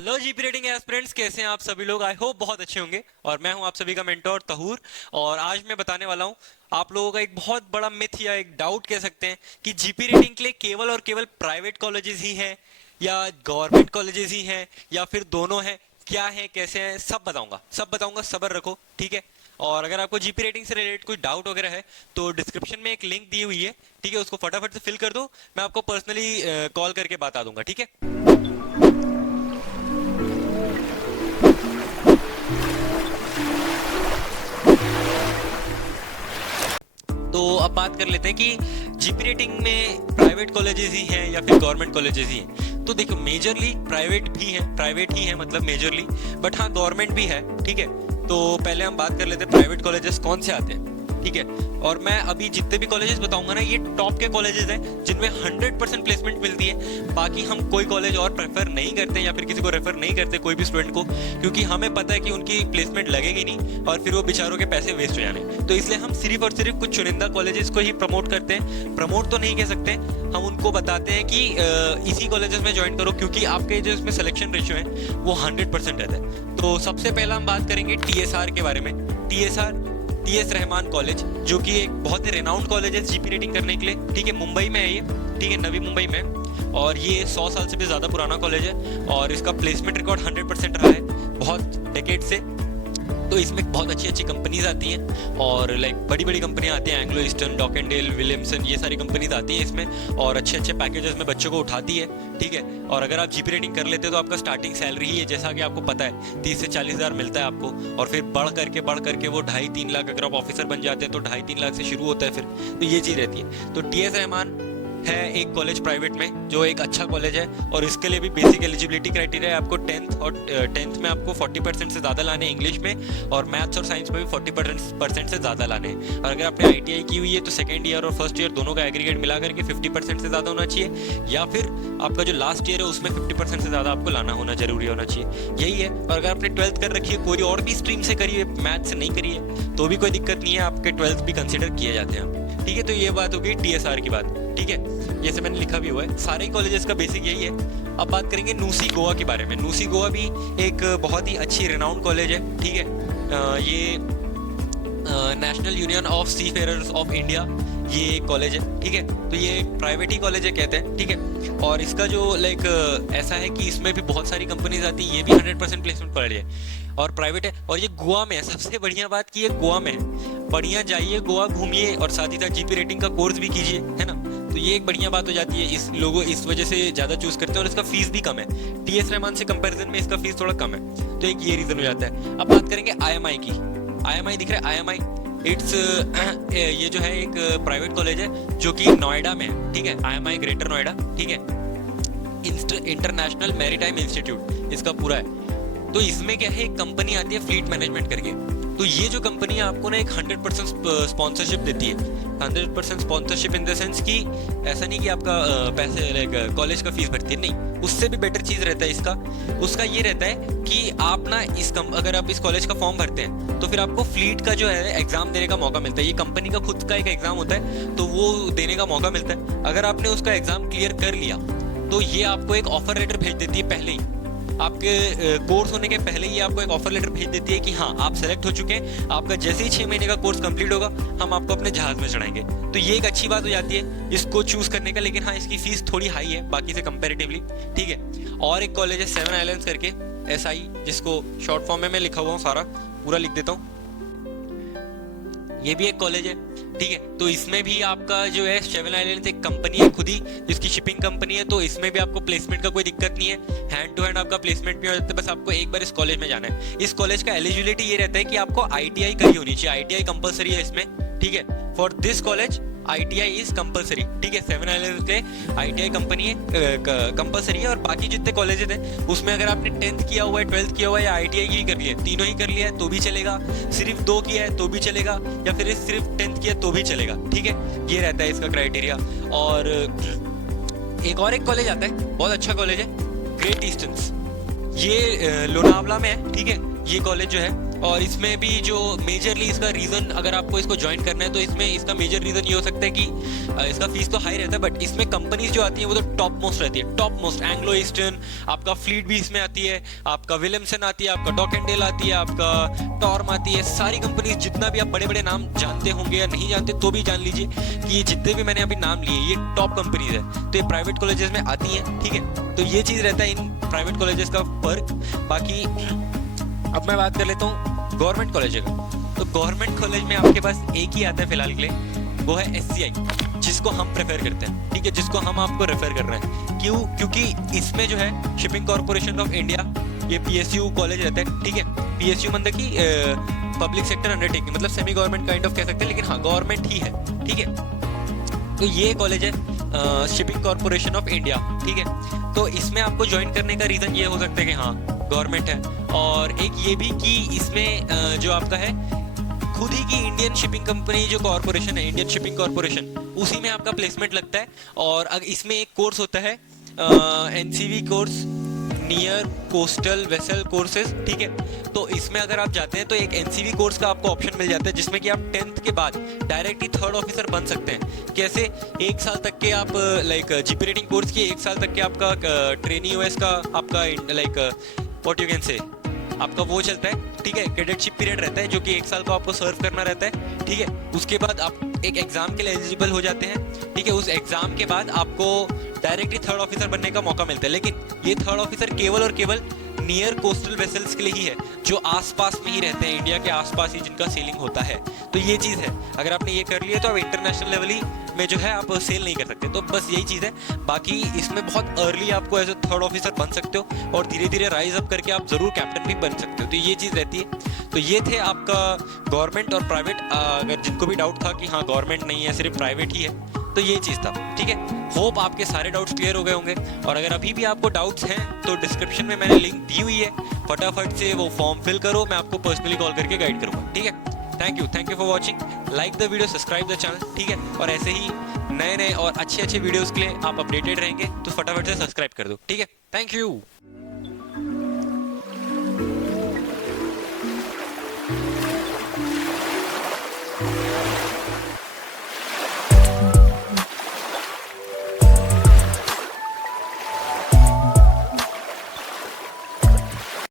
Hello GP rating aspirants, कैसे हैं आप सभी लोग। आई होप बहुत अच्छे होंगे। और मैं हूं आप सभी का मेंटोर तहूर। और आज मैं बताने वाला हूं आप लोगों का एक बहुत बड़ा मिथ या एक डाउट कह सकते हैं कि जीपी रेटिंग के लिए केवल और केवल प्राइवेट कॉलेजेस ही हैं या गवर्नमेंट कॉलेजेस ही हैं या फिर दोनों हैं। क्या है, कैसे हैं, सब बताऊंगा, सब्र रखो, ठीक है। और अगर आपको जीपी रेटिंग से रिलेटेड कोई डाउट वगैरह है तो डिस्क्रिप्शन में एक लिंक दी हुई है, ठीक है, उसको फटाफट से फिल कर दो। मैं आपको पर्सनली कॉल करके बता दूंगा, ठीक है। तो अब बात कर लेते हैं कि जीपी रेटिंग में प्राइवेट कॉलेजेस ही हैं या फिर गवर्नमेंट कॉलेजेस ही हैं। तो देखो, मेजरली प्राइवेट ही है, मतलब मेजरली। बट हाँ, गवर्नमेंट भी है, ठीक है। तो पहले हम बात कर लेते हैं प्राइवेट कॉलेजेस कौन से आते हैं, ठीक है। और मैं अभी जितने भी कॉलेजेस बताऊंगा ना, ये टॉप के कॉलेजेस हैं जिनमें 100% प्लेसमेंट मिलती है। बाकी हम कोई कॉलेज और प्रेफर नहीं करते या फिर किसी को रेफर नहीं करते, कोई भी स्टूडेंट को, क्योंकि हमें पता है कि उनकी प्लेसमेंट लगेगी नहीं और फिर वो बेचारों के पैसे वेस्ट हो जाने। तो इसलिए हम सिर्फ और सिर्फ कुछ चुनिंदा कॉलेजेस को ही प्रमोट करते हैं। प्रमोट तो नहीं कह सकते, हम उनको बताते हैं कि इसी कॉलेजेस में ज्वाइन करो, क्योंकि आपके जो इसमें सिलेक्शन रेशियो है वो 100% रहता है। तो सबसे पहला हम बात करेंगे टीएसआर के बारे में। टीएस रहमान कॉलेज, जो कि एक बहुत ही रेनाउंड कॉलेज है जीपी रेटिंग करने के लिए, ठीक है। मुंबई में है ये, ठीक है, नवी मुंबई में। और ये 100 साल से भी ज़्यादा पुराना कॉलेज है और इसका प्लेसमेंट रिकॉर्ड 100% रहा है बहुत डेकेड से। तो इसमें बहुत अच्छी अच्छी कंपनीज आती हैं और लाइक बड़ी बड़ी कंपनियां आती हैं, एंग्लो ईस्टर्न, डॉकेंडेल, विलियमसन, ये सारी कंपनीज आती हैं इसमें और अच्छे अच्छे पैकेजेस में बच्चों को उठाती है, ठीक है। और अगर आप जीपी रेटिंग कर लेते हो तो आपका स्टार्टिंग सैलरी ही है, जैसा कि आपको पता है, 30 से 40 हज़ार मिलता है आपको। और फिर बढ़ करके वो 2.5-3 लाख, अगर आप ऑफिसर बन जाते हैं तो 2.5-3 लाख से शुरू होता है फिर। तो ये चीज़ रहती है। तो टीएस रहमान है एक कॉलेज प्राइवेट में, जो एक अच्छा कॉलेज है। और इसके लिए भी बेसिक एलिजिबिलिटी क्राइटेरिया है, आपको 10th में आपको 40% से ज़्यादा लाने इंग्लिश में, और मैथ्स और साइंस में भी 40% से ज़्यादा लाने हैं। और अगर आपने आईटीआई की हुई है तो सेकेंड ईयर और फर्स्ट ईयर दोनों का एग्रीगेट मिला करके 50% से ज़्यादा होना चाहिए, या फिर आपका जो लास्ट ईयर है उसमें 50% से ज़्यादा आपको लाना होना जरूरी होना चाहिए, यही है। और अगर आपने 12th कर रखी है, कोई और भी स्ट्रीम से करी है, मैथ से नहीं करी है, तो भी कोई दिक्कत नहीं है, आपके 12th भी कंसिडर किए जाते हैं, ठीक है। तो ये बात होगी टीएसआर की बात, ठीक है। ये से मैंने लिखा भी हुआ है, सारे कॉलेजेस का बेसिक यही है। अब बात करेंगे नूसी गोवा के बारे में। नूसी गोवा भी एक बहुत ही अच्छी रेनाउंड कॉलेज है, ठीक है। ये National Union of Seafarers of India, ये एक कॉलेज है, ठीक है। तो ये एक प्राइवेट ही कॉलेज है कहते हैं, ठीक है। और इसका जो लाइक ऐसा है कि इसमें भी बहुत सारी कंपनीज आती है, ये भी 100% प्लेसमेंट कॉलेज है और प्राइवेट है। और ये गोवा में है, सबसे बढ़िया बात कि ये गोवा में है। बढ़िया जाइए गोवा, घूमिए और साथ ही साथ जीपी रेटिंग का कोर्स भी कीजिए, है ना। तो ये एक बढ़िया बात हो जाती है, इस लोगों इस वजह से ज़्यादा चूज करते हैं। और इसका फीस भी कम है, टीएस रहमान से कंपैरिजन में इसका फीस थोड़ा कम है, तो एक ये रीज़न हो जाता है। अब बात करेंगे आईएमआई की। आईएमआई दिख रहा है, आईएमआई इट्स ये जो है एक प्राइवेट कॉलेज है जो कि नोएडा में है, ठीक है। आईएमआई ग्रेटर नोएडा, ठीक है। इंटरनेशनल मैरीटाइम इंस्टीट्यूट इसका पूरा है। तो इसमें क्या है, एक कंपनी आती है फ्लीट मैनेजमेंट करके। तो ये जो कंपनी है आपको ना एक 100% स्पॉन्सरशिप देती है। 100% स्पॉन्सरशिप इन द सेंस कि ऐसा नहीं कि आपका पैसे लाइक कॉलेज का फीस भरती है, नहीं, उससे भी बेटर चीज़ रहता है इसका। उसका ये रहता है कि आप ना अगर आप इस कॉलेज का फॉर्म भरते हैं तो फिर आपको फ्लीट का जो है एग्जाम देने का मौका मिलता है। ये कंपनी का खुद का एक एग्जाम होता है, तो वो देने का मौका मिलता है। अगर आपने उसका एग्जाम क्लियर कर लिया तो ये आपको एक ऑफर लेटर भेज देती है पहले ही, आपके कोर्स होने के पहले ही आपको एक ऑफर लेटर भेज देती है कि हाँ, आप सेलेक्ट हो चुके हैं। आपका जैसे ही 6 महीने का कोर्स कंप्लीट होगा, हम आपको अपने जहाज में चढ़ाएंगे। तो ये एक अच्छी बात हो जाती है इसको चूज करने का। लेकिन हाँ, इसकी फीस थोड़ी हाई है बाकी से कंपेरेटिवली, ठीक है। और एक कॉलेज है 7 आइलैंड्स करके, SI, जिसको शॉर्ट फॉर्म में मैं लिखा हुआ हूँ, सारा पूरा लिख देता हूँ। ये भी एक कॉलेज है, ठीक है। तो इसमें भी आपका जो है 7 आइलैंड्स एक कंपनी है खुद ही, जिसकी शिपिंग कंपनी है। तो इसमें भी आपको प्लेसमेंट का कोई दिक्कत नहीं है, हैंड टू हैंड आपका प्लेसमेंट भी हो जाता है। बस आपको एक बार इस कॉलेज में जाना है। इस कॉलेज का एलिजिबिलिटी ये रहता है कि आपको ITI करी होनी चाहिए, ITI कंपलसरी है इसमें, ठीक है। For this college ITI is compulsory, ठीक है। 7 आइलैंड्स के ITI कंपनी है, कंपलसरी है। और बाकी जितने कॉलेजेस हैं उसमें अगर आपने 10th किया हुआ है, 12th किया हुआ है या ITI ही कर लिया है, तीनों ही कर लिया है तो भी चलेगा, सिर्फ 2 किया है तो भी चलेगा, या फिर सिर्फ 10th किया तो भी चलेगा, ठीक है। ये रहता है इसका क्राइटेरिया। और एक कॉलेज आता है, बहुत अच्छा कॉलेज है, ग्रेट ईस्टर्न्स। ये लोनावला में है, ठीक है। ये कॉलेज जो है और इसमें भी जो मेजरली इसका रीज़न, अगर आपको इसको ज्वाइन करना है तो इसमें इसका मेजर रीज़न ये हो सकता है कि इसका फीस तो हाई रहता है, बट इसमें कंपनीज जो आती हैं वो तो टॉप मोस्ट रहती है, टॉप मोस्ट। एंग्लो ईस्टर्न, आपका फ्लीट भी इसमें आती है, आपका विलियमसन आती है, आपका डॉक एंड डेल आती है, आपका टॉर्म आती है। सारी कंपनीज, जितना भी आप बड़े बड़े नाम जानते होंगे या नहीं जानते तो भी जान लीजिए कि ये जितने भी मैंने अभी नाम लिए ये टॉप कंपनीज है, तो ये प्राइवेट कॉलेजेस में आती हैं। ठीक है, तो ये चीज़ रहता है इन प्राइवेट कॉलेजेस का फर्क। बाकी अब मैं बात कर लेता हूँ गवर्नमेंट कॉलेज का। तो गवर्नमेंट कॉलेज में आपके पास एक ही आता है फिलहाल के लिए, वो है SCI, जिसको हम प्रेफर करते हैं। ठीक है, जिसको हम आपको रेफर कर रहे हैं। क्यों? क्योंकि इसमें जो है शिपिंग कॉर्पोरेशन ऑफ इंडिया, ये PSU कॉलेज रहता है। ठीक है, PSU मतलब कि पब्लिक सेक्टर अंडरटेकिंग, मतलब सेमी गवर्नमेंट काइंड ऑफ कह सकते हैं, लेकिन हाँ गवर्नमेंट ही है। ठीक है, तो ये कॉलेज है शिपिंग कॉर्पोरेशन ऑफ इंडिया। ठीक है, तो इसमें आपको ज्वाइन करने का रीज़न ये हो सकता है कि हाँ गवर्नमेंट है, और एक ये भी कि इसमें जो आपका है खुद ही की इंडियन शिपिंग कंपनी जो कॉर्पोरेशन है, इंडियन शिपिंग कॉर्पोरेशन, उसी में आपका प्लेसमेंट लगता है। और इसमें एक कोर्स होता है NCV course, near coastal vessel courses. ठीक है, तो इसमें अगर आप जाते हैं तो एक NCV कोर्स का आपको ऑप्शन मिल जाता है, जिसमें कि आप 10th के बाद डायरेक्ट ही 3rd ऑफिसर बन सकते हैं। कैसे? 1 साल तक के आप लाइक GP रेटिंग कोर्स की 1 साल तक के आपका ट्रेनी OS का आपका like what you can say आपका वो चलता है। ठीक है, कैडेटशिप पीरियड रहता है जो कि 1 साल को आपको सर्व करना रहता है। ठीक है, उसके बाद आप एक एग्जाम के लिए एलिजिबल हो जाते हैं। ठीक है, उस एग्जाम के बाद आपको डायरेक्टली 3rd ऑफिसर बनने का मौका मिलता है, लेकिन ये 3rd ऑफिसर केवल और केवल नियर कोस्टल वेसल्स के लिए ही है, जो आसपास में ही रहते हैं, इंडिया के आसपास ही जिनका सेलिंग होता है। तो ये चीज़ है, अगर आपने ये कर लिया तो आप इंटरनेशनल लेवल ही में जो है आप सेल नहीं कर सकते। तो बस यही चीज़ है। बाकी इसमें बहुत अर्ली आपको एज ए 3rd ऑफिसर बन सकते हो, और धीरे धीरे राइज अप करके आप ज़रूर कैप्टन भी बन सकते हो। तो ये चीज़ रहती है। तो ये थे आपका गवर्नमेंट और प्राइवेट। अगर जिनको भी डाउट था कि हाँ गवर्नमेंट नहीं है सिर्फ प्राइवेट ही है, तो ये चीज़ था। ठीक है, होप आपके सारे डाउट्स क्लियर हो गए होंगे। और अगर अभी भी आपको डाउट्स हैं तो डिस्क्रिप्शन में मैंने लिंक दी हुई है, फटाफट से वो फॉर्म फिल करो, मैं आपको पर्सनली कॉल करके गाइड करूँगा। ठीक है, thank you for watching. Like the video, subscribe the channel. ठीक है, और ऐसे ही नए और अच्छे वीडियोज़ के लिए आप अपडेटेड रहेंगे, तो फटाफट से सब्सक्राइब कर दो। ठीक है, थैंक यू।